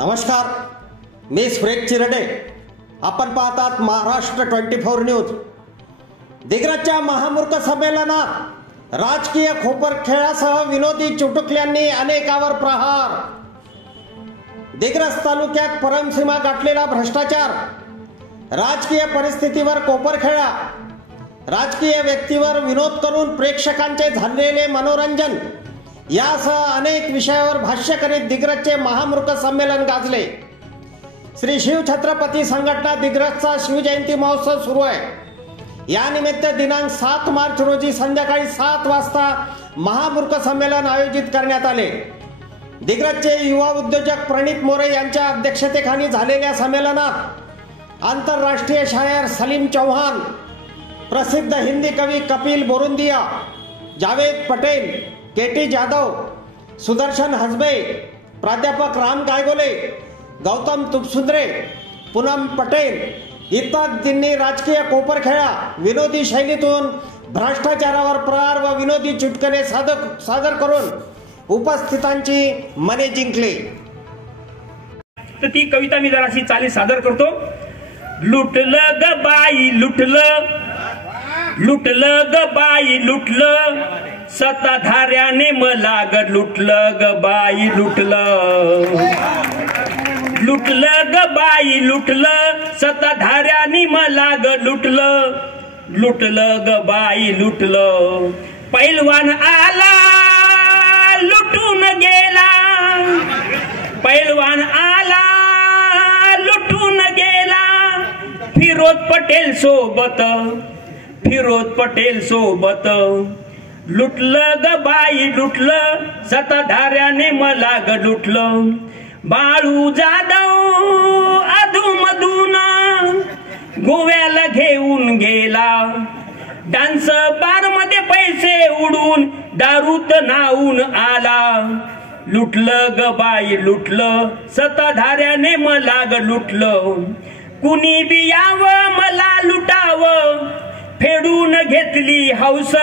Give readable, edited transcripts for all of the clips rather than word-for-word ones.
नमस्कार, मी सुरेश चिरडे. आपण पाहतात महाराष्ट्र 24 न्यूज. दिग्रजच्या महामूर्ख संमेलनात राजकीय खोपरखेळासह विनोदी चुटकुल्यांनी अनेकावर प्रहार. दिग्रज तालुक्यात परमसीमा गाठलेला भ्रष्टाचार, राजकीय परिस्थितीवर कोपरखेळा, राजकीय व्यक्तीवर विनोद करून प्रेक्षकांचे झालेले मनोरंजन यासह अनेक विषयावर भाष्य करीत दिग्रजचे महामूर्ख संमेलन गाजले. श्री शिव छत्रपती संघटना दिग्रजचा शिवजयंती महोत्सव सुरू आहे. या निमित्त दिनांक 7 मार्च रोजी संध्याकाळी 7 वाजता महामूर्ख संमेलन आयोजित करण्यात आले. दिग्रजचे युवा उद्योजक प्रणित मोरे यांच्या अध्यक्षतेखाली झालेल्या संमेलनात आंतरराष्ट्रीय शायर सलीम चौहान, प्रसिद्ध हिंदी कवी कपिल बोरुंदिया, जावेद पटेल, केटी जाधव, सुदर्शन हसबे, प्राध्यापक राम गायगोले, गौतम तुपसुंद्रे, पूनम पटेल इत्यादींनी राजकीय कोपरखेळा, विनोदी शैलीतून भ्रष्टाचारावर प्रहार व विनोदी चुटकुले सादर करून उपस्थितांची मने जिंकले. तर ती कविता मी जराशी चाली सादर करतो. लुटलं ग बाई लुटलं, लुटलं ग बाई लुटलं, सत्ताधाऱ्याने मला ग लुटलं ग बाई लुटलं. लुटलं ग बाई लुटलं, सत्ताधाऱ्याने मला ग लुटलं. लुटलं ग बाई लुटलं. पैलवान आला लुटून गेला, पैलवान आला लुटून गेला. फिरोज पटेल सोबत, फिरोज पटेल सोबत. लुटलं ग बाई लुटलं, सत्ताधाऱ्याने मला ग लुटलं. बाळू जाधव अधूनमधून गोव्याला घेऊन गेला. डान्स बार मध्ये पैसे उडून दारूत नाहून आला. लुटलं ग बाई लुटलं, सत्ताधाऱ्याने मला ग लुटलं. कुणी बी यावं मला लुटावं, फेडून घेतली हौस.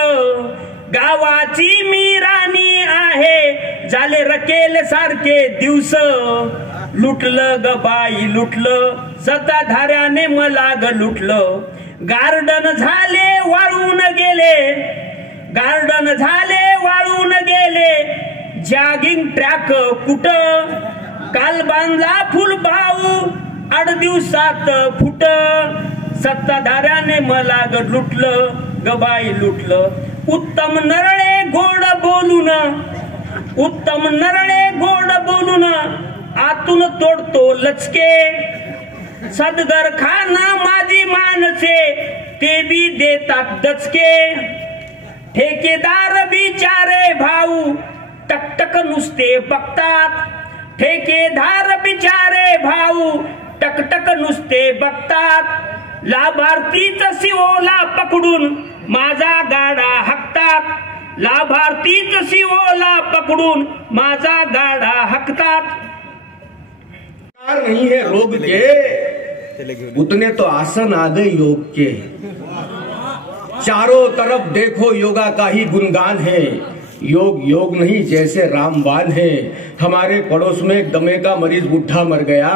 गावाची मी राणी आहे, झाले रकेल सारखे दिवस. लुटलं ग बाई लुटलं, सत्ताधाऱ्याने मला ग लुटलं. गार्डन झाले वाळून गेले, गार्डन झाले वाळून गेले. जॉगिंग ट्रॅक कुठं, काल बांधला फुल भाऊ 8 दिवसात फुट. सत्ताधाऱ्याने मला ग लुटलं ग बाई लुटलं. उत्तम नरळे गोड बोलून, उत्तम नरळे गोड बोलून आतून तोडतो लचके. सदगर खाना माझी माणसे, ते बी देतात दचके. ठेकेदार बिचारे भाऊ टकटक नुसते बघतात. ठेकेदार बिचारे भाऊ टकटक नुसते बघतात. लाभार्थीच शिवोला पकडून माझा गाडा हाकतात. लाभार्थीच शिवोला पकडून माझा गाडा हाकतात. नहीं है रोग के, उतने तो आसन आ गए योग के. चारों तरफ देखो योगा का ही गुणगान है. योग योग नहीं जैसे रामबाण है. हमारे पड़ोस में एक दमे का मरीज बुढ़ा मर गया.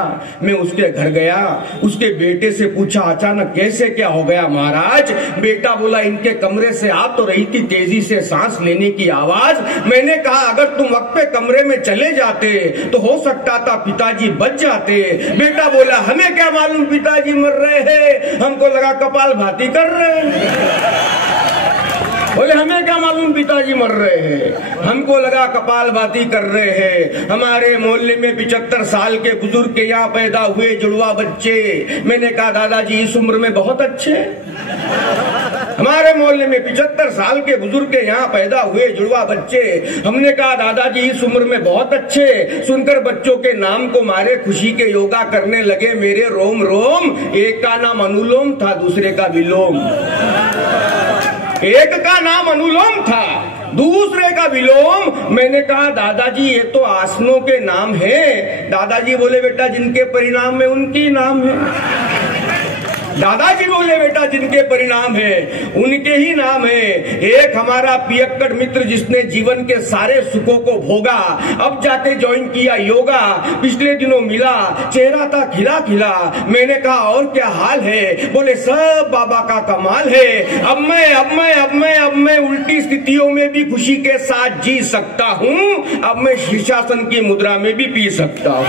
मैं उसके घर गया, उसके बेटे से पूछा अचानक कैसे क्या हो गया महाराज. बेटा बोला इनके कमरे से आ तो रही थी तेजी से सांस लेने की आवाज. मैंने कहा अगर तुम वक्त पे कमरे में चले जाते तो हो सकता था पिताजी बच जाते. बेटा बोला हमें क्या मालूम पिताजी मर रहे हैं, हमको लगा कपाल भाती कर रहे हैं. बोले हमें क्या मालूम पिताजी मर रहे हैं, हमको लगा कपाल भाती कर रहे हैं. हमारे मोहल्ले में 75 साल के बुजुर्ग के यहाँ पैदा हुए जुड़वा बच्चे. मैंने कहा दादाजी इस उम्र में बहुत अच्छे. हमारे मोहल्ले में 75 साल के बुजुर्ग के यहाँ पैदा हुए जुड़वा बच्चे. हमने कहा दादाजी इस उम्र में बहुत अच्छे. सुनकर बच्चों के नाम को मारे खुशी के योगा करने लगे मेरे रोम रोम. एक का नाम अनुलोम था, दूसरे का विलोम. एक का नाम अनुलोम था, दूसरे का विलोम. मैंने कहा दादाजी ये तो आसनों के नाम हैं. दादाजी बोले बेटा जिनके परिणाम में उनकी नाम है. दादाजी बोले बेटा जिनके परिणाम है उनके ही नाम है। एक हमारा पियक्कड़ मित्र जिसने जीवन के सारे सुखों को भोगा, अब जाके ज्वाइन किया योगा, पिछले दिनों मिला, चेहरा था खिला खिला। मैंने कहा और क्या हाल है? बोले सब बाबा का कमाल है। अब मैं उल्टी स्थितियों में भी खुशी के साथ जी सकता हूँ। अब मैं शीर्षासन की मुद्रा में भी पी सकता हूँ।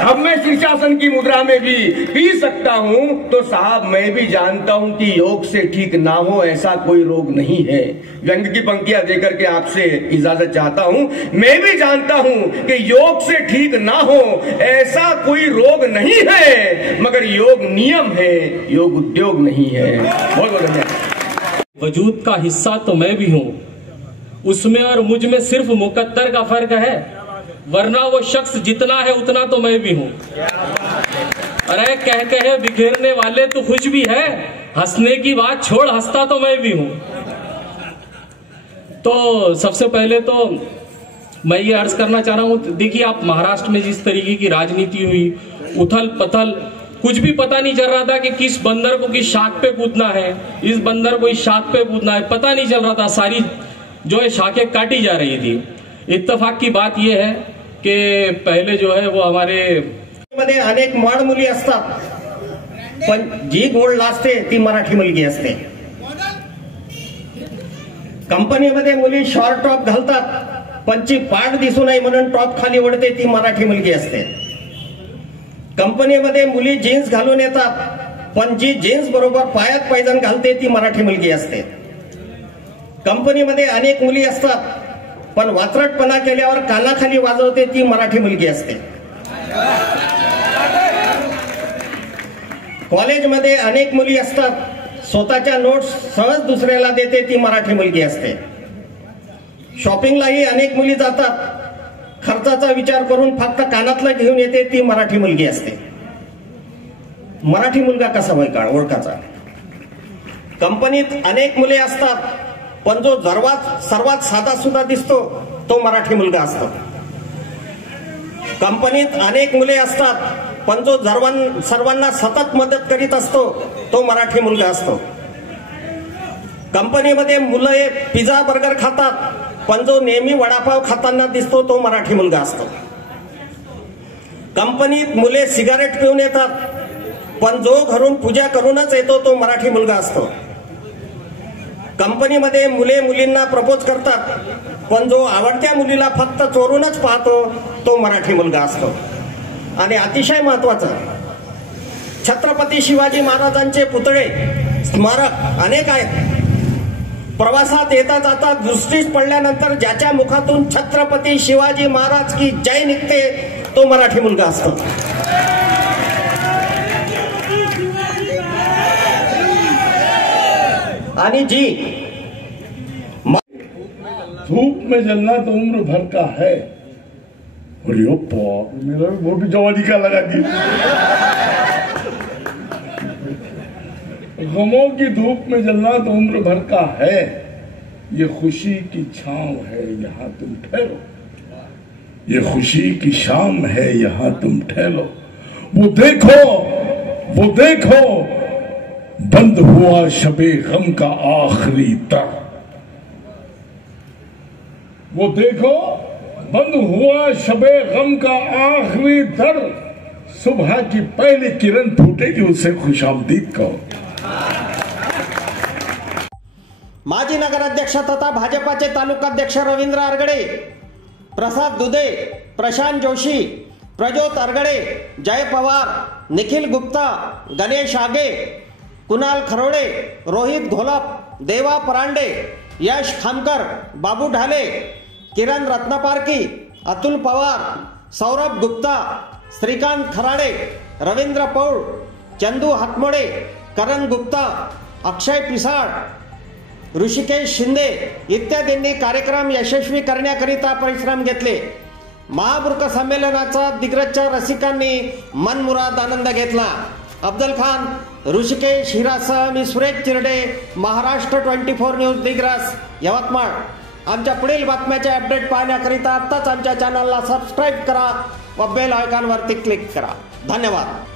अब मैं शीर्षासन की मुद्रा में भी पी सकता हूं। तो साहब मैं भी जानता हूं कि योग से ठीक ना हो ऐसा कोई रोग नहीं है। व्यंग की पंक्तियां देकर के आपसे इजाजत चाहता हूं। मैं भी जानता हूं कि योग से ठीक ना हो ऐसा कोई रोग नहीं है, मगर योग नियम है, योग उद्योग नहीं है। बहुत बहुत धन्यवाद। वजूद का हिस्सा तो मैं भी हूं, उसमें और मुझ में सिर्फ मुकद्दर का फर्क है, वरना वो शख्स जितना है उतना तो मैं भी हूं। अरे कह कहे बिखेरने वाले तो खुश भी है, हंसने की बात छोड़ हंसता तो मैं भी हूं। तो सबसे पहले तो मैं ये अर्ज करना चाह रहा हूं, देखिए आप महाराष्ट्र में जिस तरीके की राजनीति हुई, उथल पथल, कुछ भी पता नहीं चल रहा था कि किस बंदर को किस शाख पे कूदना है, इस बंदर को इस शाख पे कूदना है, पता नहीं चल रहा था। सारी जो है शाखें काटी जा रही थी। इत्तेफाक की बात यह है कि पहले जो है वो हमारे मध्ये अनेक मॉड मुली असतात, पण जी गोल्ड असते ती मराठी मुलगी असते। कंपनीमध्ये मुली शॉर्ट टॉप घालतात, पण ची पाठ दिसू नये म्हणून टॉप खाली ओढते ती मराठी मुलगी असते। कंपनीमध्ये मुली जीन्स घालून येतात, पण जी जीन्स बरोबर पायात पैजण घालते ती मराठी मुलगी असते। कंपनीमध्ये अनेक मुली असतात, पण वात्रटपणा केल्यावर कानाखाली वाजवते ती मराठी मुलगी असते। कॉलेजमध्ये अनेक मुली असतात, स्वतःच्या नोट्स सहज दुसऱ्याला देते ती मराठी मुलगी असते। शॉपिंगलाही अनेक मुली जातात, खर्चाचा विचार करून फक्त कानातलं घेऊन येते ती मराठी मुलगी असते। मराठी मुलगा कसा ओळखायचा? कंपनीत अनेक मुले असतात, पण जो सर्वात साधा सुद्धा दिसतो तो मराठी मुलगा असतो। कंपनीत अनेक मुले असतात, पण जो सर्वांना सतत मदत करीत असतो तो मराठी मुलगा असतो। कंपनीमध्ये मुले पिझ्झा बर्गर खातात, पण जो नेहमी वडापाव खाताना दिसतो तो मराठी मुलगा असतो। कंपनीत मुले सिगारेट पिऊन येतात, पण जो घरून पूजा करूनच येतो तो मराठी मुलगा असतो। कंपनीमध्ये मुले मुलींना प्रपोज करतात, पण जो आवडत्या मुलीला फक्त चोरूनच पाहतो तो मराठी मुलगा असतो। आणि अतिशय महत्त्वाचं, छत्रपती शिवाजी महाराजांचे पुतळे स्मारक अनेक आहेत। प्रवासात येता जाता दृष्टीस पडल्यानंतर ज्याच्या मुखातून छत्रपती शिवाजी महाराज की जय निघते तो मराठी मुलगा असतो। आणि जी धूप में जलना तो उम्र भर का है। मेरा वो भी जवानी का लगा दी। गमों की धूप में जलना तो उम्र भर का है, ये खुशी की छांव है यहाँ तुम ठहरो, ये खुशी की शाम है यहाँ तुम ठहरो। वो देखो बंद हुआ शबे गम का आखिरी दर। वो देखो बंद हुआ शबे गम का आखिरी दर, सुबह की पहली किरण फूटेगी उसे खुशामदीद कहो। माजी नगराध्यक्ष तथा भाजपाचे तालुकाध्यक्ष रवींद्र आरगडे, प्रसाद दुधे, प्रशांत जोशी, प्रज्योत आरगडे, जय पवार, निखिल गुप्ता, गणेश आगे, कुणाल खरोडे, रोहित घोलप, देवा परांडे, यश खामकर, बाबू ढाले, किरण रत्नपारकी, अतुल पवार, सौरभ गुप्ता, श्रीकांत खराडे, रवींद्र पौळ, चंदू हातमोडे, करण गुप्ता, अक्षय पिसाळ, ऋषिकेश शिंदे इत्यादींनी कार्यक्रम यशस्वी करण्याकरिता परिश्रम घेतले। महामूर्ख संमेलनाचा दिग्रजच्या रसिकांनी मनमुराद आनंद घेतला। अफजल खान, ऋषिकेश हिरासह मी सुरेश चिरडे, महाराष्ट्र 24 न्यूज दिग्रस, यवतमाळ। आमच्या पुढील बातम्याचे अपडेट पाहण्याकरिता आत्ताच आमच्या चॅनलला सबस्क्राईब करा व बेल आयकॉनवरती क्लिक करा। धन्यवाद।